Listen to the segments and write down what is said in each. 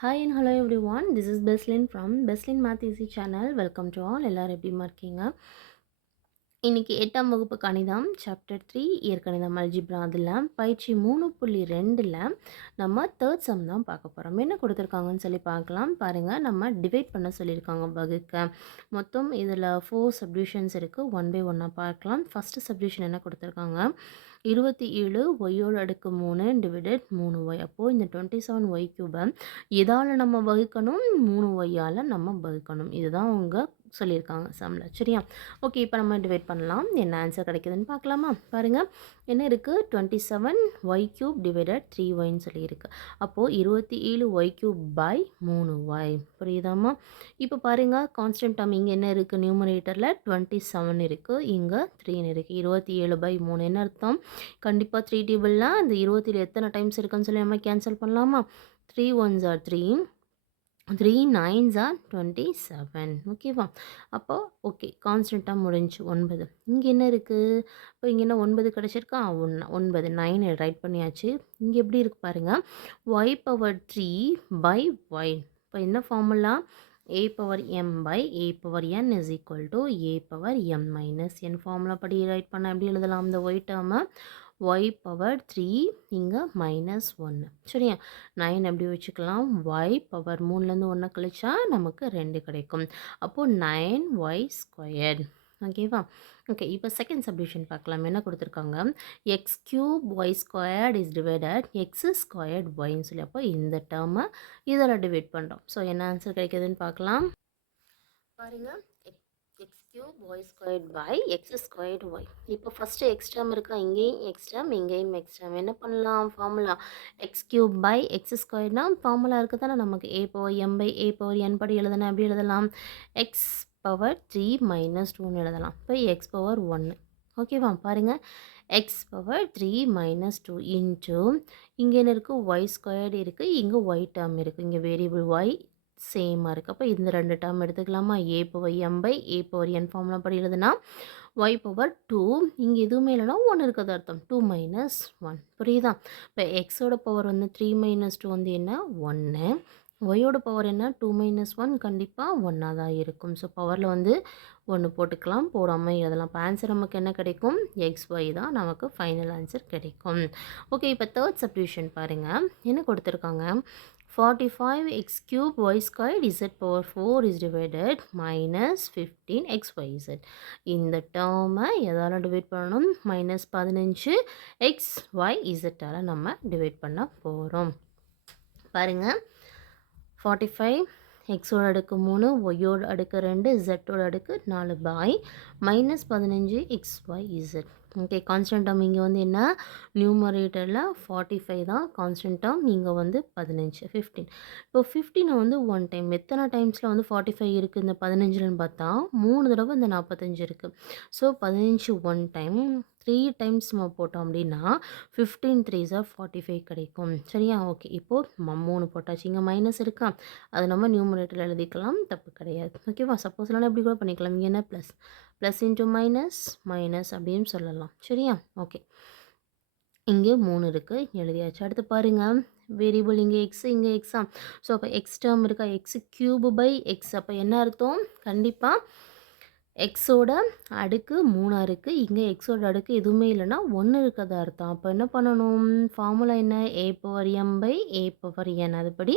Hi and hello everyone. This is Beslin from Beslin Math Easy channel. Welcome to all. எல்லாரும் எப்படிமா இருக்கீங்க? இன்னைக்கு 8ஆம் வகுப்பு கணிதம் சாப்டர் 3 இயற்கணிதம் அல்ஜிப்ரா அதில் பயிற்சி 3.2ல் நம்ம தேர்ட் சம் தான் பார்க்க போகிறோம். என்ன கொடுத்துருக்காங்கன்னு சொல்லி பார்க்கலாம். பாருங்கள், நம்ம டிவைட் பண்ண சொல்லியிருக்காங்க வகுக்க. மொத்தம் இதில் 4 சப்டிவிஷன்ஸ் இருக்குது. ஒன் பை ஒன்னாக பார்க்கலாம். ஃபஸ்ட்டு சப்டிவிஷன் என்ன கொடுத்துருக்காங்க, 27 ஒய்யோட அடுக்கு 3 டிவைடட் 3y. அப்போது இந்த 27 ஒய் கியூபை எதால் நம்ம வகுக்கணும், 3 ஒய்யால் நம்ம வகுக்கணும். இதுதான் அவங்க சொல்லியிருக்காங்க சம்மில். சரியா? ஓகே, இப்போ நம்ம டிவைட் பண்ணலாம். என்ன ஆன்சர் கிடைக்குதுன்னு பார்க்கலாமா? பாருங்கள், என்ன இருக்குது, 27 ஒய் கியூப் டிவைடட் 3yன்னு சொல்லியிருக்கு. அப்போது 27 ஒய் கியூப் பை 3y. புரியுதாம்மா? இப்போ பாருங்கள், கான்ஸ்டன்ட் டேர்ம் இங்கே என்ன இருக்குது, நியூமரேட்டரில் 27 இருக்குது, இங்கே 3 இருக்குது. 27 பை 3 என்ன அர்த்தம், கண்டிப்பாக 3 டேபிளில் அந்த 27 எத்தனை டைம்ஸ் இருக்குன்னு சொல்லி நம்ம கேன்சல் பண்ணலாமா? 3 ones are 3, 3 9s are 27. ஓகேவா? அப்போ ஓகே, கான்ஸ்டண்ட்டாக முடிஞ்சு 9. இங்கே என்ன இருக்குது, இப்போ இங்கே என்ன 9 கிடச்சிருக்கா, 9 9 ரைட் பண்ணியாச்சு. இங்கே எப்படி இருக்குது பாருங்கள், y பவர் 3 பை y. இப்போ என்ன formula, a power m by a power n is equal to a power m minus n. Formula படி ரைட் பண்ண எப்படி எழுதலாம், இந்த y டேர்மை y பவர் 3 இங்கே மைனஸ் 1. சரியா? 9 எப்படி வச்சுக்கலாம், y பவர் 3லேருந்து 1 கழிச்சா நமக்கு 2 கிடைக்கும். அப்போது 9y ஸ்கொயர். ஓகேவா? ஓகே, இப்போ செகண்ட் சப்டிவிஷன் பார்க்கலாம். என்ன கொடுத்துருக்காங்க, x cube y squared is divided x squared ஒய்ன்னு சொல்லி. அப்போ இந்த டேர்மை இதில் டிவைட் பண்ணுறோம். ஸோ என்ன ஆன்சர் கிடைக்குதுன்னு பார்க்கலாம். பாருங்கள், x cube y squared by x squared y. இப்போ ஃபஸ்ட்டு எக்ஸ் டேர்ம் இருக்கா, இங்கேயும் எக்ஸ் டேர்ம் இங்கேயும் எக்ஸ் டேர்ம். என்ன பண்ணலாம், formula x cube by x ஸ்கொயர்னா ஃபார்முலா இருக்குது தானே நமக்கு, a power m by a power n படி எழுதுனா எப்படி எழுதலாம், எக்ஸ் பவர் 3 மைனஸ் 2ன்னு எழுதலாம். இப்போ எக்ஸ் பவர் 1. ஓகேவா? பாருங்கள், எக்ஸ் பவர் 3 மைனஸ் 2 இன்ட்டு இங்கே என்ன இருக்குது, ஒய் ஸ்கொயர்டு இருக்குது, இங்கே ஒய் டேர்ம் இருக்குது, இங்கே வேரியபிள் ஒய் சேமாக இருக்குது. அப்போ இந்த 2 டேர்ம் எடுத்துக்கலாமா, a power m by a power n formula படி எழுதுனா ஒய் பவர் 2, இங்கே எதுவுமே இல்லைனா 1 இருக்கிறது அர்த்தம், 2 மைனஸ் 1. புரியுதா? இப்போ எக்ஸோட பவர் வந்து 3 மைனஸ் 2 வந்து என்ன, 1. ஒய்யோட பவர் என்ன, 2 மைனஸ் 1 கண்டிப்பாக 1ஆக தான் இருக்கும். ஸோ பவரில் வந்து 1 போட்டுக்கலாம், போடாமல் எழுதலாம். இப்போ ஆன்சர் நமக்கு என்ன கிடைக்கும், எக்ஸ் ஒய் தான் நமக்கு ஃபைனல் ஆன்சர் கிடைக்கும். ஓகே, இப்போ தேர்ட் சப்டிவிஷன் பாருங்கள். என்ன கொடுத்துருக்காங்க, 45 x cube y squared z power 4 is divided minus 15 x y z. இந்த டேர்மை எதால் டிவைட் பண்ணணும், minus 15 x y z all நம்ம டிவைட் பண்ண போகிறோம். பாருங்கள், 45 எக்ஸோட அடுக்கு 3 ஒய்யோட அடுக்கு 2 ஜெட்டோட அடுக்கு 4 by minus 15 x y z. Okay, constant term இங்கே வந்து என்ன, நியூமரேட்டரில் 45 தான் கான்ஸ்டன்ட் டேர்ம், இங்கே வந்து 15 15. இப்போ 15 வந்து 1 டைம், எத்தனை டைம்ஸில் வந்து 45 இருக்குது இந்த 15ன்னு பார்த்தா 3 தடவை இந்த 45 இருக்குது. ஸோ 15 1 டைம், 3 டைம்ஸ் நம்ம போட்டோம் அப்படின்னா 15 3s are 45 கிடைக்கும். சரியா? ஓகே, இப்போது 3 போட்டாச்சு, இங்கே மைனஸ் இருக்கா, அது நம்ம நியூமரேட்டரில் எழுதிக்கலாம், தப்பு கிடையாது. ஓகேவா? சப்போஸ் இல்லைனா எப்படி கூட பண்ணிக்கலாம், இங்கே என்ன plus plus into minus minus அப்படின்னு சொல்லலாம். சரியா? ஓகே, இங்கே 3 இருக்குது, எழுதியாச்சு. அடுத்து பாருங்கள், வேரியபிள் இங்கே எக்ஸ் இங்கே எக்ஸா. ஸோ அப்போ எக்ஸ் டேர்ம் இருக்கா, எக்ஸ் கியூபு பை எக்ஸ். அப்போ என்ன அர்த்தம், கண்டிப்பாக எக்ஸோட அடுக்கு 3 இருக்குது, இங்கே எக்ஸோட அடுக்கு எதுவுமே இல்லைன்னா 1 இருக்கிறது அர்த்தம். அப்போ என்ன பண்ணணும், ஃபார்முலா என்ன, a power m by a power n. அதுபடி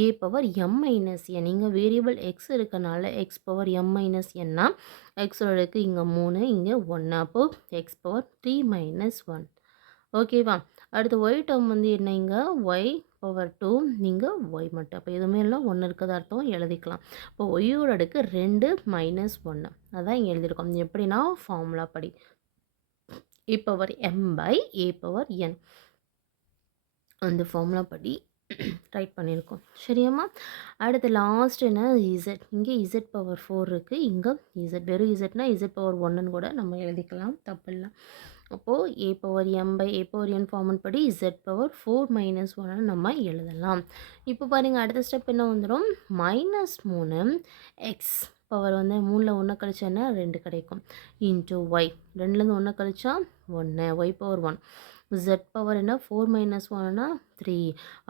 a power m minus n. இங்கே வேரியபிள் எக்ஸ் இருக்கனால எக்ஸ் பவர் எம் மைனஸ் என்னா, எக்ஸோட அடுக்கு இங்கே 3 இங்கே 1. அப்போது எக்ஸ் பவர் 3 மைனஸ் 1. ஓகேவா? அடுத்து ஒய் டேர்ம் வந்து என்ன, இங்கே ஒய் பவர் 2 நீங்கள் ஒய் மட்டும். அப்போ எதுவுமே இல்லை, 1 இருக்கிறது அர்த்தம், எழுதிக்கலாம். இப்போ ஒய்யோட அடுக்கு 2 மைனஸ் 1, அதான் இங்கே எழுதியிருக்கோம். எப்படின்னா ஃபார்முலா படி a power m by a power n, அந்த ஃபார்முலா படி ரைட் பண்ணியிருக்கோம். சரியாம்மா? அடுத்து லாஸ்ட் என்ன, இசட். இங்கே இசட் பவர் 4 இருக்குது, இங்கே இசட், வெறும் இசட்னா இசட் பவர் 1ன்னு கூட நம்ம எழுதிக்கலாம், தப்பு இல்லை. அப்போது a power m by a power n formula படி இசட் பவர் 4 மைனஸ் 1 நம்ம எழுதலாம். இப்போ பாருங்கள், அடுத்த ஸ்டெப் என்ன வந்துடும், மைனஸ் 3 எக்ஸ் பவர் வந்து 3ல் 1 கழிச்சா என்ன, 2 கிடைக்கும், இன்ட்டு ஒய், 2லேருந்து 1 கழிச்சா 1, ஒய் பவர் 1 z பவர் என்ன 4 மைனஸ் 1னா 3.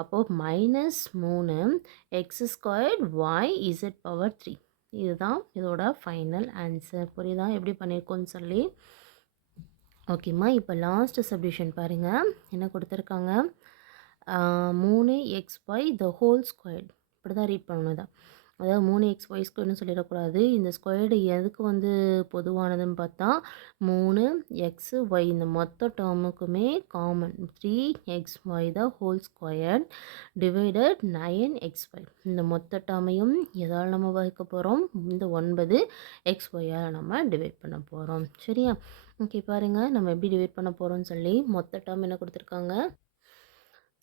அப்போது -3 x squared y z power 3. இதுதான் இதோட ஃபைனல் ஆன்சர். புரியுதா எப்படி பண்ணியிருக்கோன்னு சொல்லி? ஓகேம்மா, இப்போ லாஸ்ட் சப்டிவிஷன் பாருங்கள். என்ன கொடுத்துருக்காங்க? 3xy the whole squared. இப்படி தான் ரீட் பண்ணணும் தான். அதாவது 3xy ஸ்கொயர்னு சொல்லிடக்கூடாது. இந்த ஸ்கொயர்டு எதுக்கு வந்து பொதுவானதுன்னு பார்த்தா 3xy இந்த மொத்த டேர்முக்குமே common 3xy the whole squared divided 9xy. இந்த மொத்த டேர்மையும் எதால் நம்ம வகுக்க போகிறோம்? இந்த 9xyயால் நம்ம டிவைட் பண்ண போகிறோம். சரியா? ஓகே, பாருங்கள் நம்ம எப்படி டிவைட் பண்ண போகிறோம்னு சொல்லி. மொத்த டேர்ம் என்ன கொடுத்துருக்காங்க?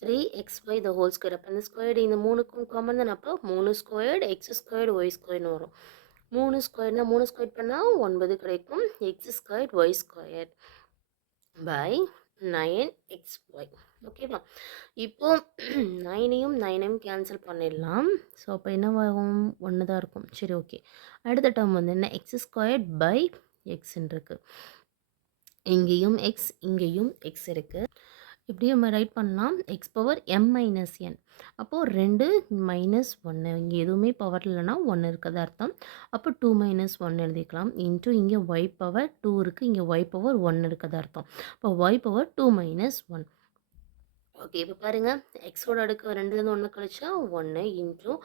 3xy the whole square. அப்போ இந்த ஸ்கொயர்டு இந்த 3க்கும் காமன் தானே. அப்போ 3 ஸ்கொயர்டு எக்ஸ் ஸ்கொயர்டு ஒய் ஸ்கொயர்னு வரும். 3 ஸ்கொயர்னா 3 ஸ்கொயர் பண்ணால் 9 கிடைக்கும். X squared y square by 9xy. ஓகேவா? இப்போ 9ஐயும் 9ஐயும் கேன்சல் பண்ணிடலாம். ஸோ அப்போ என்னவாகும்? 1 தான் இருக்கும். சரி, ஓகே. அடுத்த டேர்ம் வந்து என்ன? எக்ஸ் ஸ்கொயர்ட் பை எக்ஸ்ன்னு இருக்குது. இங்கேயும் எக்ஸ் இங்கேயும் எக்ஸ் இருக்குது. இப்படி நம்ம ரைட் பண்ணலாம். X power m minus n. அப்போது 2 மைனஸ் 1. இங்கே எதுவுமே பவர் இல்லைன்னா 1 இருக்கிறதா அர்த்தம். அப்போ 2 மைனஸ் 1 எழுதிக்கலாம். இன்ட்டு இங்கே ஒய் பவர் 2 இருக்குது. இங்கே ஒய் பவர் 1 இருக்கிறதா அர்த்தம். இப்போ ஒய் பவர் 2 மைனஸ் 1. ஓகே, இப்போ பாருங்கள். எக்ஸோட அடுக்கு 2லேருந்து 1 கழிச்சா 1 இன்ட்டு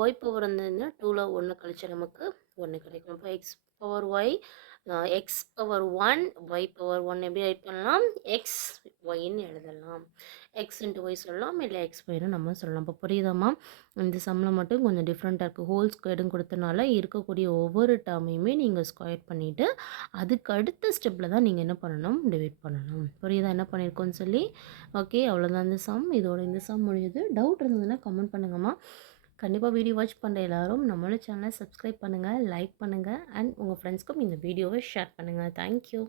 ஒய் பவர் வந்ததுன்னா 2ல் 1 கழிச்சா நமக்கு 1 கிடைக்கும். இப்போ x power y x power 1 y power 1 எப்படி ரைட் பண்ணலாம்? எக்ஸ் ஒய்ன்னு எழுதலாம். எக்ஸ் இன்ட்டு ஒய் சொல்லலாம், இல்லை எக்ஸ் ஒய்னு நம்ம சொல்லலாம். இப்போ புரியுதாம்மா? இந்த சம்மில் மட்டும் கொஞ்சம் டிஃப்ரெண்ட்டாக இருக்குது. ஹோல் ஸ்கொயர்டும் கொடுத்தனால இருக்கக்கூடிய ஒவ்வொரு டேர்மையுமே நீங்கள் ஸ்கொயர் பண்ணிவிட்டு அதுக்கு அடுத்த ஸ்டெப்பில் தான் நீங்கள் என்ன பண்ணணும்? டிவைட் பண்ணணும். புரியுதா என்ன பண்ணியிருக்கோன்னு சொல்லி? ஓகே, அவ்வளோதான் இந்த சம். இதோட இந்த சம் முடியுது. டவுட் இருந்ததுன்னா கமெண்ட் பண்ணுங்கம்மா. கண்டிப்பாக வீடியோ வாட்ச் பண்ணுற எல்லாரும் நம்மளோட சேனலை சப்ஸ்கிரைப் பண்ணுங்கள், லைக் பண்ணுங்கள், அண்ட் உங்கள் ஃப்ரெண்ட்ஸ்க்கும் இந்த வீடியோவை ஷேர் பண்ணுங்கள். தேங்க்யூ.